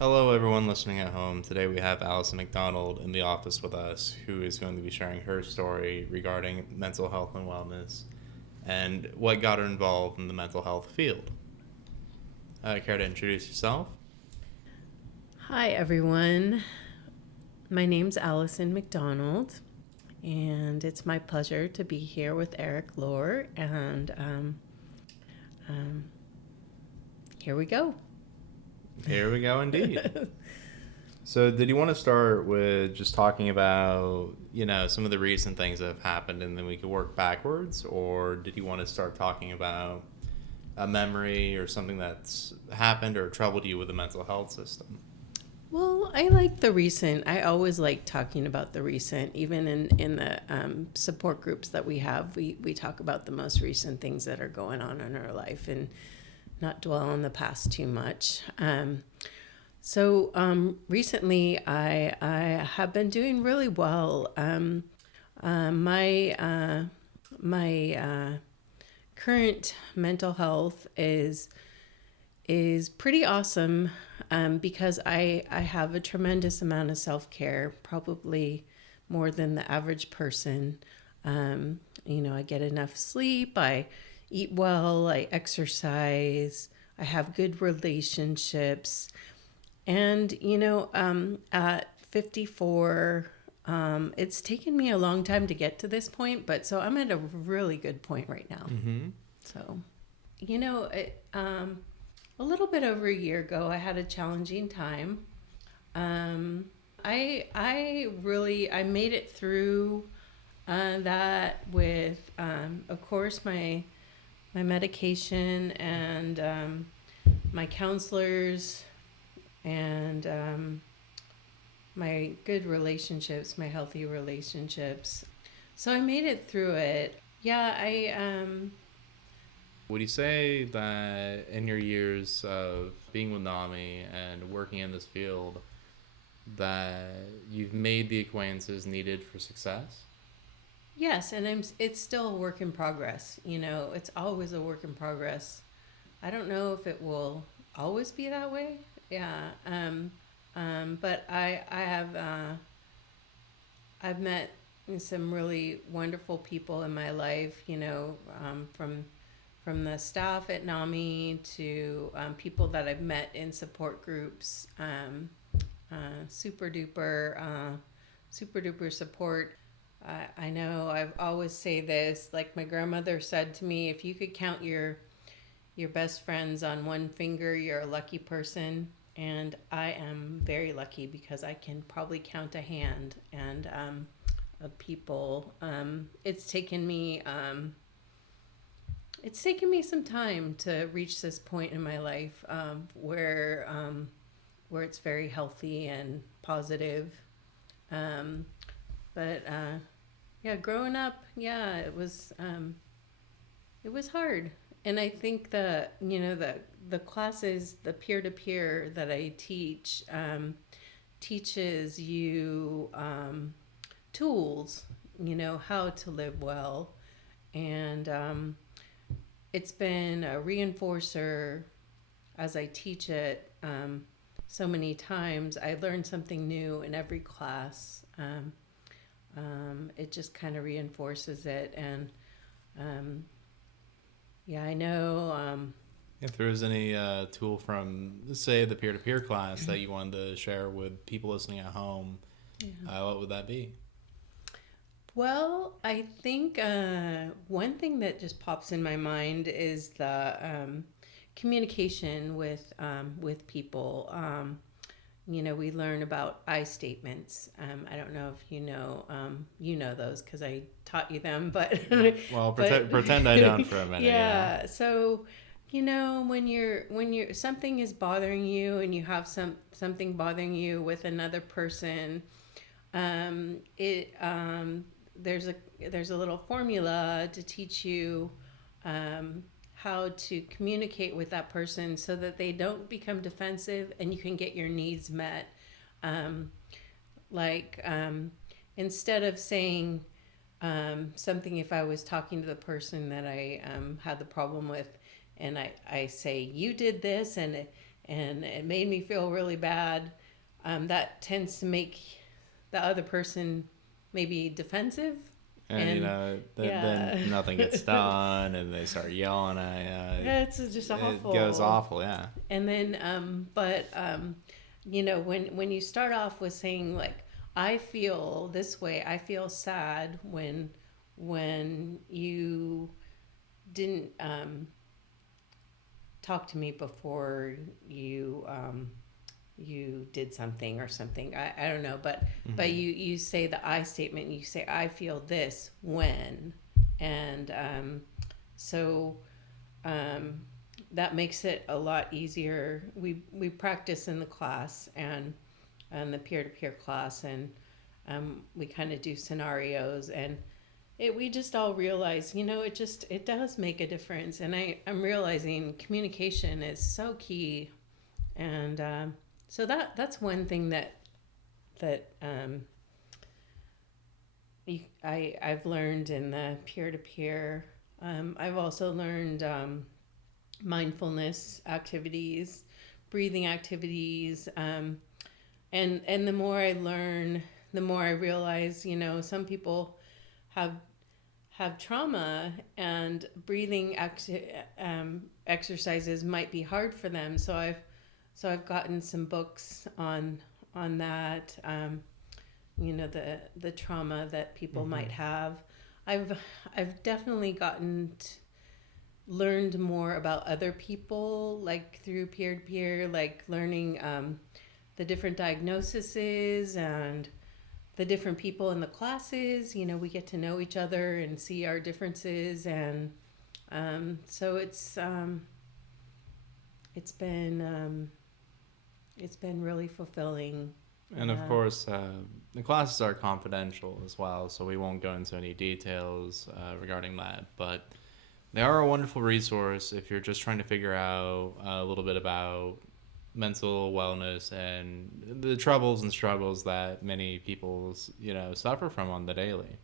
Hello, everyone listening at home. Today we have Allison McDonald in the office with us, who is going to be sharing her story regarding mental health and wellness and what got her involved in the mental health field. Care to introduce yourself? Hi, everyone. My name's Allison McDonald, and it's my pleasure to be here with Eric Lohr. And um, here we go. Here we go, indeed. So, did you want to start with just talking about, some of the recent things that have happened and then we could work backwards? Or did you want to start talking about a memory or something that's happened or troubled you with the mental health system? Well, I like the recent. I always like talking about the recent. Even in the support groups that we have, we talk about the most recent things that are going on in our life and not dwell on the past too much. So recently, I have been doing really well. My current mental health is pretty awesome, because I have a tremendous amount of self-care, probably more than the average person. I get enough sleep, I eat well, I exercise, I have good relationships. And, at 54, it's taken me a long time to get to this point, but so I'm at a really good point right now. Mm-hmm. So, a little bit over a year ago, I had a challenging time. I made it through that with, of course, my medication and my counselors and my good relationships, my healthy relationships. So I made it through it. Yeah, Would you say that in your years of being with NAMI and working in this field, that you've made the acquaintances needed for success? yes, and it's still a work in progress. It's always a work in progress. I don't know if it will always be that way. Yeah. But I've met some really wonderful people in my life, from the staff at NAMI to people that I've met in support groups. Super duper, super duper support. I know I've always say this, like my grandmother said to me, if you could count your best friends on one finger, you're a lucky person. And I am very lucky because I can probably count a hand and of people. It's taken me some time to reach this point in my life, where it's very healthy and positive. Um, but yeah, growing up, yeah, it was hard. And I think the classes, the peer to peer that I teach, teaches you tools, how to live well, and it's been a reinforcer as I teach it. So many times I learn something new in every class. It just kind of reinforces it, and um, yeah, I know. If there was any tool from, say, the peer to peer class that you wanted to share with people listening at home, Yeah. what would that be? Well, I think one thing that just pops in my mind is the communication with people. We learn about I statements. I don't know if you know those because I taught you them, but Well, but pretend I don't for a minute, yeah. So when you're something is bothering you and you have something bothering you with another person, it there's a little formula to teach you um, how to communicate with that person so that they don't become defensive and you can get your needs met. Um, like instead of saying something, if I was talking to the person that I had the problem with, and I say you did this, and it made me feel really bad, that tends to make the other person maybe defensive. And Yeah. then nothing gets done, and they start yelling at you. It's just awful. It goes awful, yeah. And then, when you start off with saying like, I feel this way, I feel sad when you didn't talk to me before you did something or something. I don't know, but you say the I statement. You say I feel this when, and so that makes it a lot easier. We practice in the class and the peer-to-peer class, and we kind of do scenarios, and we just all realize, it does make a difference. And I'm realizing communication is so key, and so that's one thing that I've learned in the peer-to-peer. I've also learned mindfulness activities, breathing activities, and the more I learn, the more I realize, some people have trauma, and breathing exercises might be hard for them. So I've gotten some books on that, the trauma that people might have. I've definitely learned more about other people, like through peer-to-peer, like learning the different diagnoses and the different people in the classes. We get to know each other and see our differences, and so it's been really fulfilling. And of course, the classes are confidential as well, so we won't go into any details regarding that. But they are a wonderful resource if you're just trying to figure out a little bit about mental wellness and the troubles and struggles that many people, suffer from on the daily.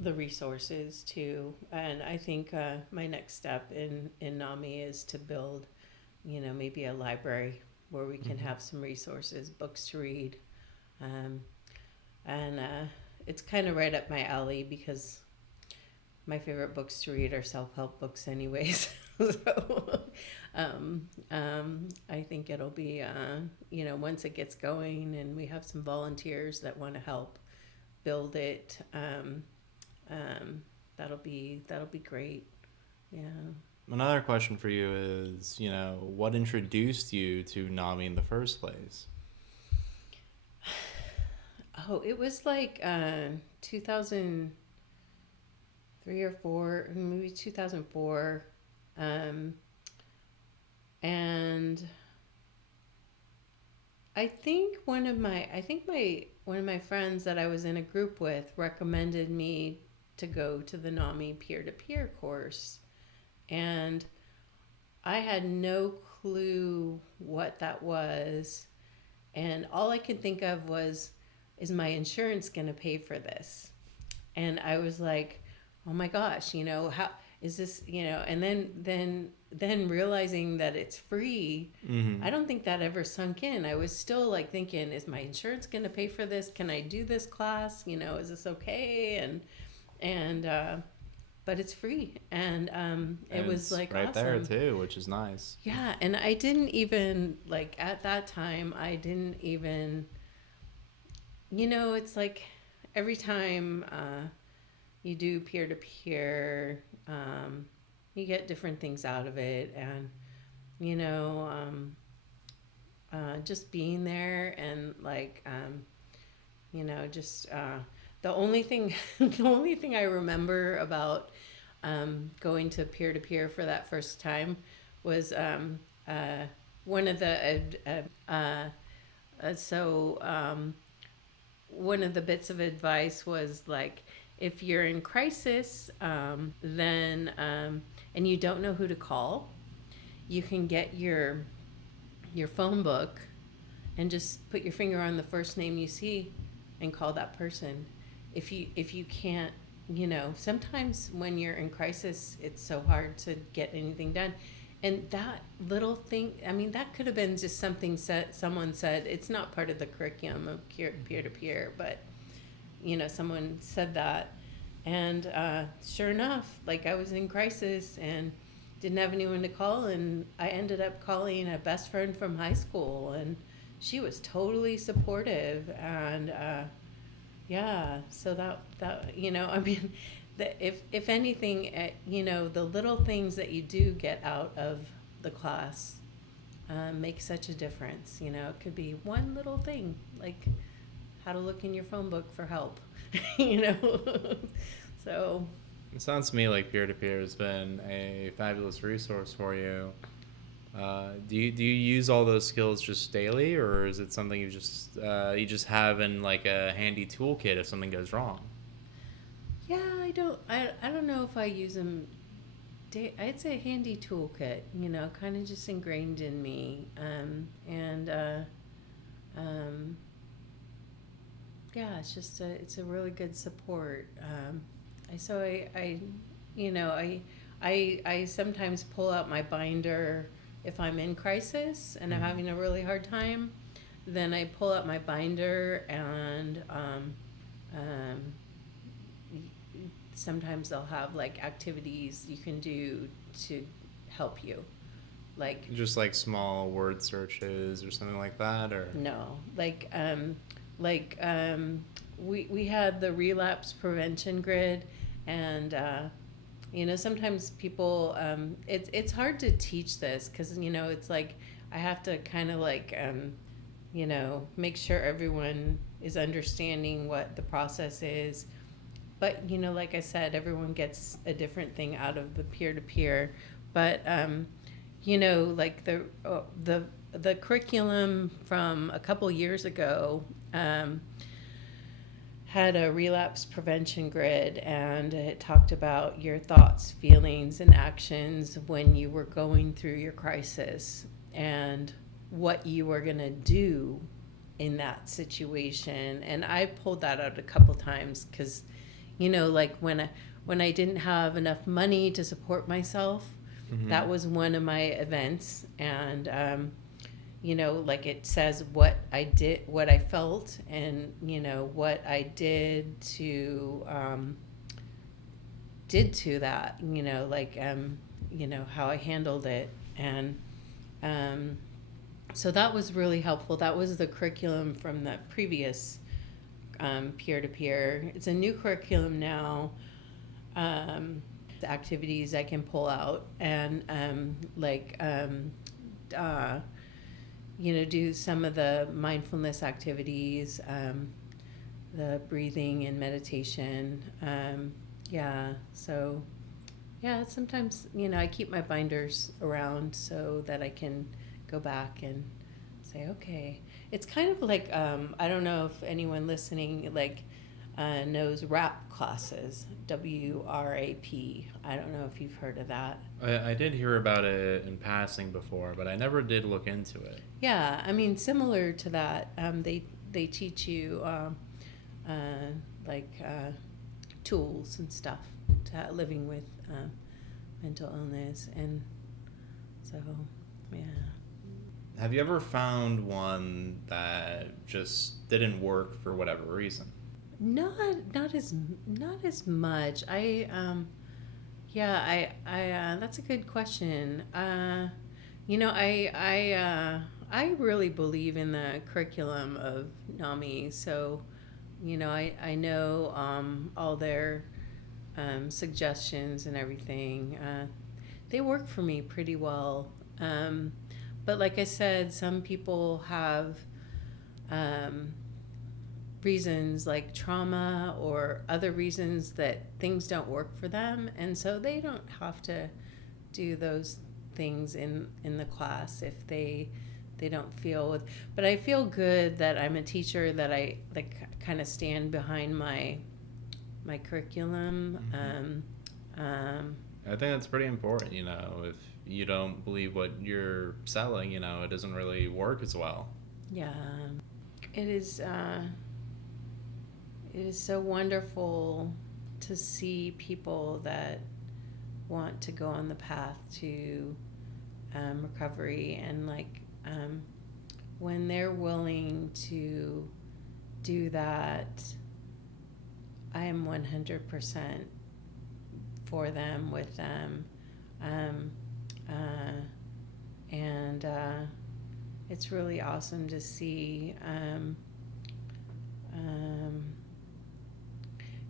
The resources too, and I think my next step in NAMI is to build, maybe a library where we can have some resources, books to read, and it's kind of right up my alley because my favorite books to read are self-help books anyways. So I think it'll be, once it gets going and we have some volunteers that want to help build it, that'll be great. Yeah. Another question for you is, what introduced you to NAMI in the first place? Oh, it was like 2003 or 4, maybe 2004. And I think one of my friends that I was in a group with recommended me to go to the NAMI peer-to-peer course, and I had no clue what that was, and all I could think of was, is my insurance going to pay for this? And I was like, oh my gosh, how is this, and then realizing that it's free. I don't think that ever sunk in. I was still like thinking, is my insurance going to pay for this? Can I do this class? Is this okay? And but it's free. And it was like right awesome. There too, which is nice. Yeah. And I didn't even, like, at that time, it's like every time you do peer-to-peer, you get different things out of it, and just being there, and like just the only thing I remember about going to peer-to-peer for that first time was one of the one of the bits of advice was like, if you're in crisis, then and you don't know who to call, you can get your phone book and just put your finger on the first name you see and call that person. If you can't, sometimes when you're in crisis, it's so hard to get anything done. And that little thing, I mean, that could have been just something someone said. It's not part of the curriculum of peer to peer, but someone said that, and sure enough, like I was in crisis and didn't have anyone to call, and I ended up calling a best friend from high school, and she was totally supportive, and yeah, so that I mean, if anything, the little things that you do get out of the class make such a difference. It could be one little thing, like how to look in your phone book for help, you know. So It sounds to me like peer-to-peer has been a fabulous resource for you. Do you use all those skills just daily, or is it something you just have in like a handy toolkit if something goes wrong? yeah, I don't know if I use them. I'd say handy toolkit, kind of just ingrained in me, and yeah, it's a really good support. I I sometimes pull out my binder if I'm in crisis and I'm Mhm. having a really hard time. Then I pull out my binder, and um, sometimes they'll have like activities you can do to help you, like Just like small word searches or something like that, or no, like we had the relapse prevention grid, and sometimes people it's hard to teach this because it's like I have to kind of like make sure everyone is understanding what the process is. But like I said, everyone gets a different thing out of the peer to peer. But like the curriculum from a couple years ago had a relapse prevention grid, and it talked about your thoughts, feelings, and actions when you were going through your crisis, and what you were going to do in that situation. And I pulled that out a couple times because like when I didn't have enough money to support myself, Mhm. that was one of my events. And like it says what I did, what I felt, and what I did to that, like how I handled it. And so that was really helpful. That was the curriculum from the previous peer-to-peer. It's a new curriculum now. The activities I can pull out, and do some of the mindfulness activities, the breathing and meditation. Yeah, so yeah, sometimes I keep my binders around so that I can go back and say, okay. It's kind of like I don't know if anyone listening knows rap classes, WRAP. I don't know if you've heard of that. I did hear about it in passing before, but I never did look into it. Yeah, I mean similar to that. They teach you like tools and stuff to living with mental illness, and so yeah. Have you ever found one that just didn't work for whatever reason? Not as much. That's a good question. I really believe in the curriculum of NAMI, so I know all their suggestions and everything. They work for me pretty well. But like I said, some people have um, reasons like trauma or other reasons that things don't work for them, and so they don't have to do those things in the class if they don't feel with. But I feel good that I'm a teacher, that I like kind of stand behind my curriculum. I think that's pretty important, if you don't believe what you're selling, it doesn't really work as well. Yeah, it is. It is so wonderful to see people that want to go on the path to recovery, and like when they're willing to do that, I am 100% for them, with them, um, and it's really awesome to see.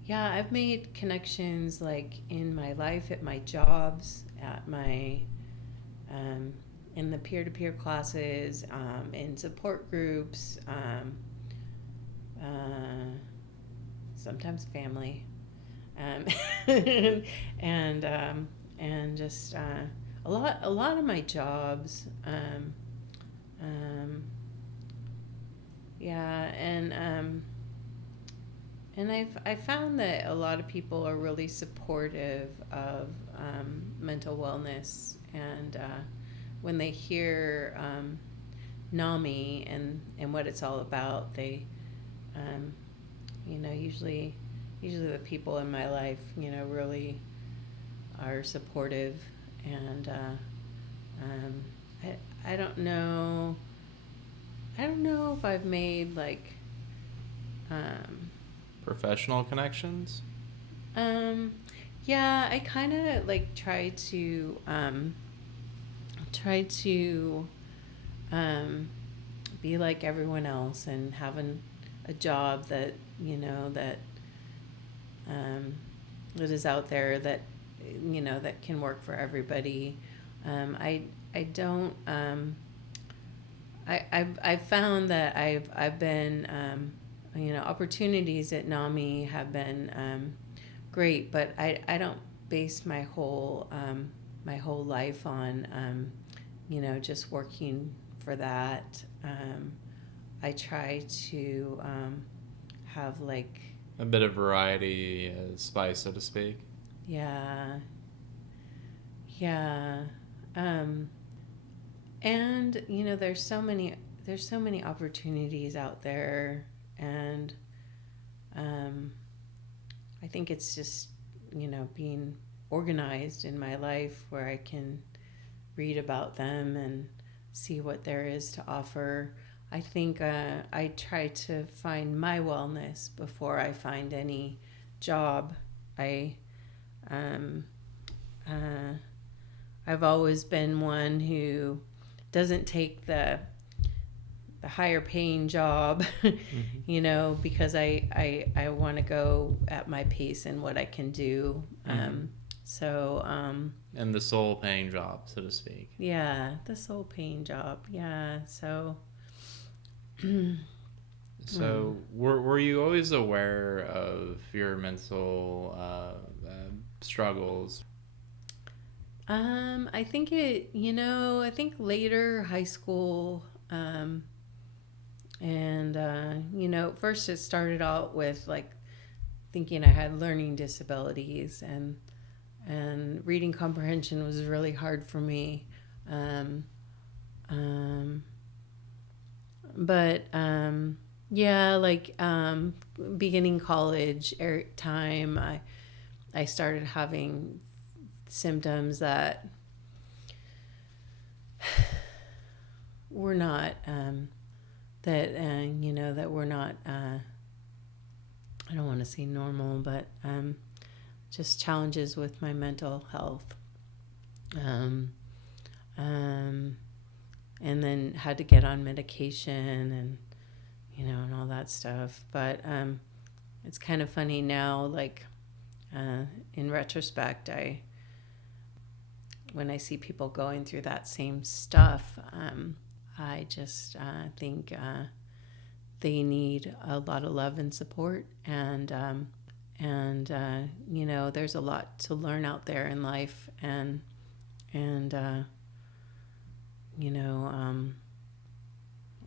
Yeah, I've made connections like in my life, at my jobs, at my in the peer-to-peer classes, in support groups, sometimes family, um, and just a lot of my jobs, yeah, and I found that a lot of people are really supportive of mental wellness, and when they hear NAMI and what it's all about, they usually the people in my life really are supportive, and I don't know if I've made like Professional connections? Yeah, I kind of like try to be like everyone else, and having a job that that is out there, that that can work for everybody. I don't I've found that I've been opportunities at NAMI have been great, but I don't base my whole life on just working for that. I try to have like A bit of variety, spice, so to speak. yeah, yeah, and there's so many opportunities out there, and I think it's just being organized in my life, where I can read about them and see what there is to offer. I think I try to find my wellness before I find any job. Um, uh, I've always been one who doesn't take the higher paying job, because I want to go at my pace and what I can do. And the soul paying job, so to speak. Yeah, the soul paying job. Yeah. So. So, were you always aware of your mental struggles? I think I think later high school, and at first it started out with like thinking I had learning disabilities, and reading comprehension was really hard for me. But yeah, like beginning college time, I started having symptoms that were not that were not I don't want to say normal, but just challenges with my mental health, and then had to get on medication, and and all that stuff. But it's kind of funny now, like in retrospect, when I see people going through that same stuff, I just think they need a lot of love and support, and there's a lot to learn out there in life, and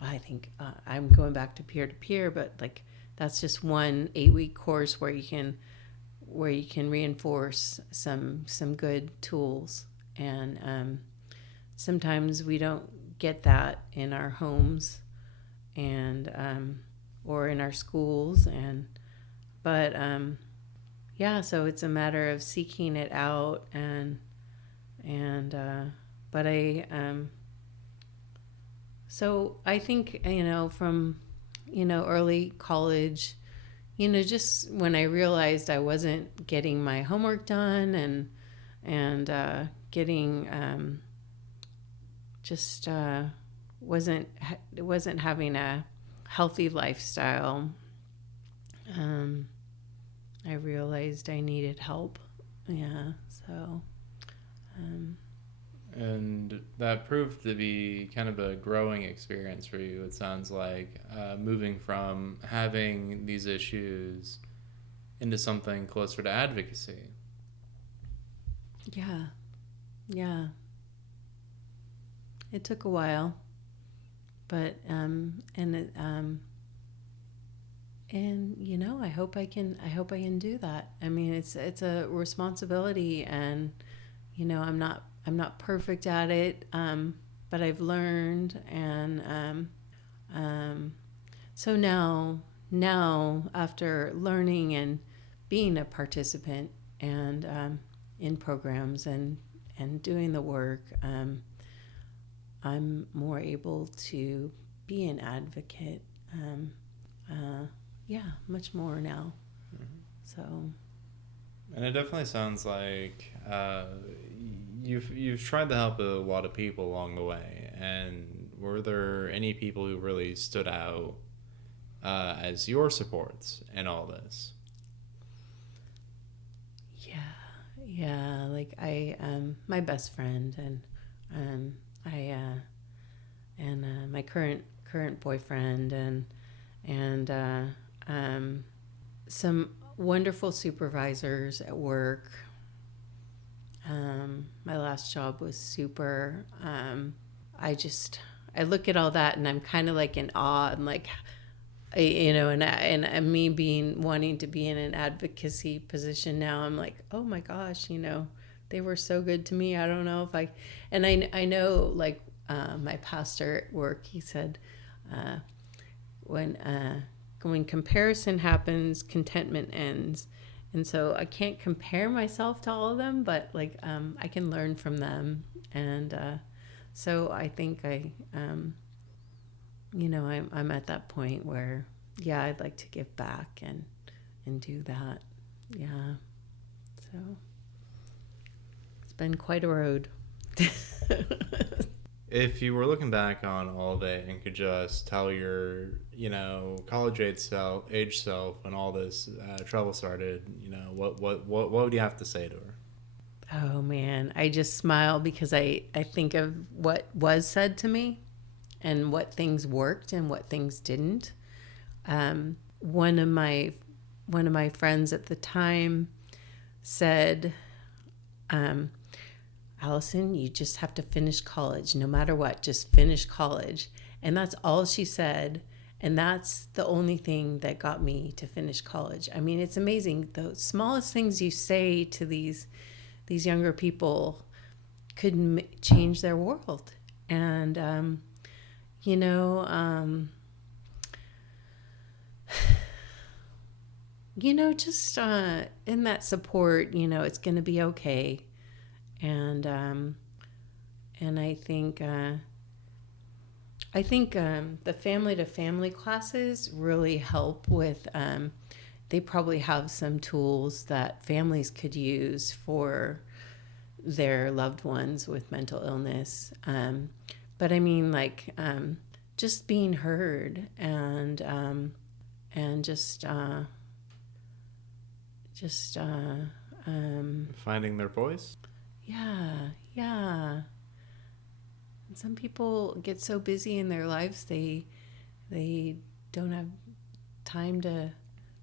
I think I'm going back to peer-to-peer, but like that's just one 8-week course where you can reinforce some good tools, and sometimes we don't get that in our homes, and or in our schools, but yeah, so it's a matter of seeking it out, and but so I think, from, early college, just when I realized I wasn't getting my homework done and getting just wasn't having a healthy lifestyle, I realized I needed help. Yeah, so. And that proved to be kind of a growing experience for you, it sounds like, moving from having these issues into something closer to advocacy. Yeah, yeah. It took a while, but I hope I can do that. I mean, it's a responsibility, and I'm not perfect at it, but I've learned, and so now after learning and being a participant and in programs and doing the work, I'm more able to be an advocate. Much more now. Mm-hmm. So. And it definitely sounds like you've tried to help a lot of people along the way. And were there any people who really stood out as your supports in all this? Yeah. Like my best friend and my current boyfriend and some wonderful supervisors at work. My last job was super. I look at all that and I'm kind of like in awe and like, and me wanting to be in an advocacy position now, I'm like, oh my gosh, they were so good to me. I don't know if I know, like, my pastor at work, he said, when comparison happens, contentment ends. And so I can't compare myself to all of them, but like, I can learn from them. And, so I think I'm at that point where, yeah, I'd like to give back and do that. Yeah. So it's been quite a road. If you were looking back on all of it and could just tell your, college age self when all this trouble started, what would you have to say to her? Oh man, I just smile because I think of what was said to me and what things worked and what things didn't. One of my friends at the time said, Allison, you just have to finish college. No matter what, just finish college. And that's all she said. And that's the only thing that got me to finish college. I mean, it's amazing. The smallest things you say to these younger people could change their world. And, just in that support, it's going to be okay. And I think the family to family classes really help with. They probably have some tools that families could use for their loved ones with mental illness. But I mean, like, just being heard and just Finding their voice? Yeah. And some people get so busy in their lives they don't have time to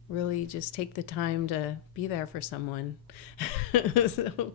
really just take the time to be there for someone. So